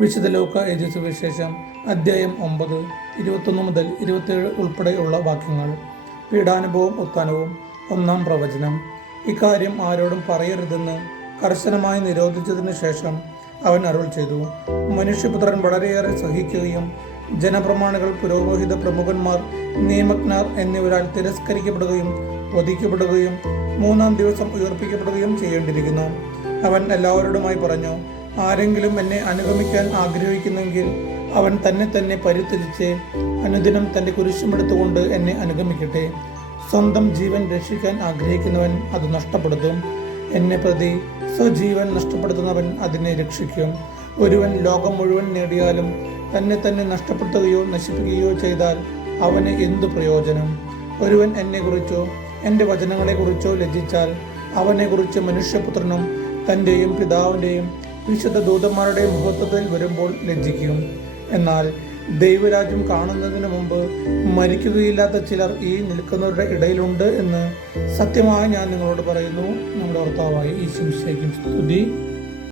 വിശുദ്ധ ലോക എഴുതിയ സുവിശേഷം അധ്യായം ഒമ്പത് ഇരുപത്തൊന്ന് മുതൽ ഇരുപത്തേഴ് ഉൾപ്പെടെയുള്ള വാക്യങ്ങൾ. പീഡാനുഭവം ഉത്ഥാനവും. ഒന്നാം പ്രവചനം. ഇക്കാര്യം ആരോടും പറയരുതെന്ന് കർശനമായി നിരോധിച്ചതിന് ശേഷം അവൻ അരുൾ ചെയ്തു. മനുഷ്യപുത്രൻ വളരെയേറെ സഹിക്കുകയും ജനപ്രമാണികൾ പുരോഹിത പ്രമുഖന്മാർ നിയമജ്ഞർ എന്നിവരാൽ തിരസ്കരിക്കപ്പെടുകയും വധിക്കപ്പെടുകയും മൂന്നാം ദിവസം ഉയർപ്പിക്കപ്പെടുകയും ചെയ്യേണ്ടിയിരിക്കുന്നു. അവൻ എല്ലാവരോടുമായി പറഞ്ഞു ആരെങ്കിലും എന്നെ അനുഗമിക്കാൻ ആഗ്രഹിക്കുന്നെങ്കിൽ അവൻ തന്നെ തന്നെ പരിത്യജിച്ച് അനുദിനം തന്റെ കുരിശുമെടുത്തുകൊണ്ട് എന്നെ അനുഗമിക്കട്ടെ. സ്വന്തം ജീവൻ രക്ഷിക്കാൻ ആഗ്രഹിക്കുന്നവൻ അത് നഷ്ടപ്പെടുത്തും. എന്നെ പ്രതി സ്വജീവൻ നഷ്ടപ്പെടുത്തുന്നവൻ അതിനെ രക്ഷിക്കും. ഒരുവൻ ലോകം മുഴുവൻ നേടിയാലും തന്നെ തന്നെ നഷ്ടപ്പെടുത്തുകയോ നശിപ്പിക്കുകയോ ചെയ്താൽ അവന് എന്തു പ്രയോജനം? ഒരുവൻ എന്നെക്കുറിച്ചോ എന്റെ വചനങ്ങളെക്കുറിച്ചോ ലജ്ജിച്ചാൽ അവനെക്കുറിച്ച് മനുഷ്യപുത്രനും തന്റെയും പിതാവിന്റെയും വിശുദ്ധ ദൂതന്മാരുടെ മഹത്വത്തിൽ വരുമ്പോൾ ലജ്ജിക്കും. എന്നാൽ ദൈവരാജ്യം കാണുന്നതിന് മുമ്പ് മരിക്കുകയില്ലാത്ത ചിലർ ഈ നിൽക്കുന്നവരുടെ ഇടയിലുണ്ട് എന്ന് സത്യമായി ഞാൻ നിങ്ങളോട് പറയുന്നു. നമ്മുടെ ഭർത്താവായി ഈ സ്തുതി.